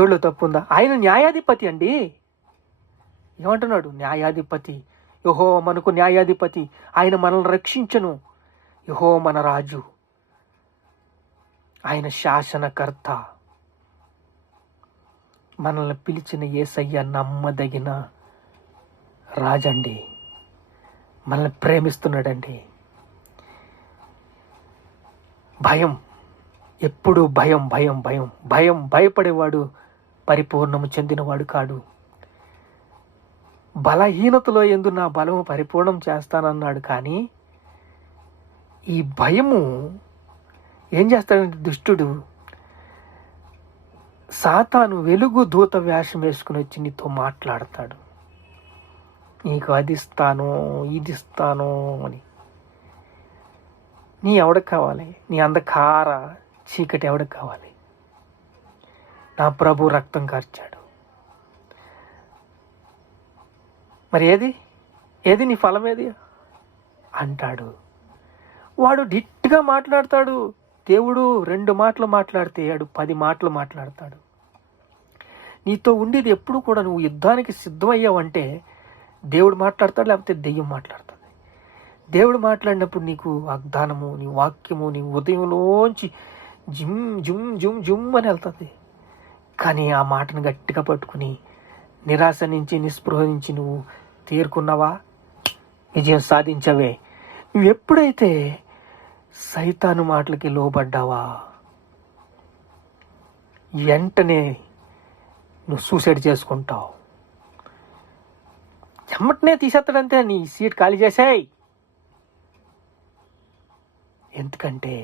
దేవుళ్ళు తప్పుందా ఆయన న్యాయాధిపతి అండి. ఏమంటున్నాడు? న్యాయాధిపతి. యహో మనకు న్యాయాధిపతి. ఆయన మనల్ని రక్షించను. యహో మన రాజు. ఆయన శాసనకర్త. మనల్ని పిలిచిన ఏసయ్య నమ్మదగిన రాజండి. మనల్ని ప్రేమిస్తున్నాడండి. భయం. ఎప్పుడు భయం భయం భయం. భయం భయపడేవాడు పరిపూర్ణము చెందినవాడు కాడు. బలహీనతలో ఎందు నా బలము పరిపూర్ణం చేస్తానన్నాడు కానీ ఈ భయము ఏం చేస్తాడంటే దుష్టుడు సాతాను వెలుగు దూత వేషం వేసుకుని వచ్చి నీతో మాట్లాడతాడు. నీకు అది ఇస్తాను ఇది ఇస్తాను అని. నీ ఎవడికి కావాలి? నీ అంధకార చీకటి ఎవడికి కావాలి? నా ప్రభు రక్తం కార్చాడు. మరి ఏది? ఏది నీ ఫలం ఏది? అంటాడు. వాడు డిట్గా మాట్లాడతాడు. దేవుడు రెండు మాటలు మాట్లాడితే వాడు పది మాటలు మాట్లాడతాడు. నీతో ఉండేది ఎప్పుడు కూడా నువ్వు యుద్ధానికి సిద్ధమయ్యావంటే దేవుడు మాట్లాడతాడు లేకపోతే దెయ్యం మాట్లాడుతుంది. దేవుడు మాట్లాడినప్పుడు నీకు వాగ్దానము నీ వాక్యము నీ ఉదయంలోంచి జిమ్ జుమ్ జుమ్ జుమ్ అని వెళ్తుంది. కానీ ఆ మాటను గట్టిగా పట్టుకుని నిరాశ నుంచి నిస్పృహ నుంచి నువ్వు తీరుకున్నావా? విజయం సాధించవే. నువ్వు ఎప్పుడైతే సైతాను మాటలకి లోబడ్డావా? వెంటనే నువ్వు సూసైడ్ చేసుకుంటావు. చెమ్మటనే తీసేస్తాడంతే నీ సీట్ ఖాళీ చేసాయి. ఎందుకంటే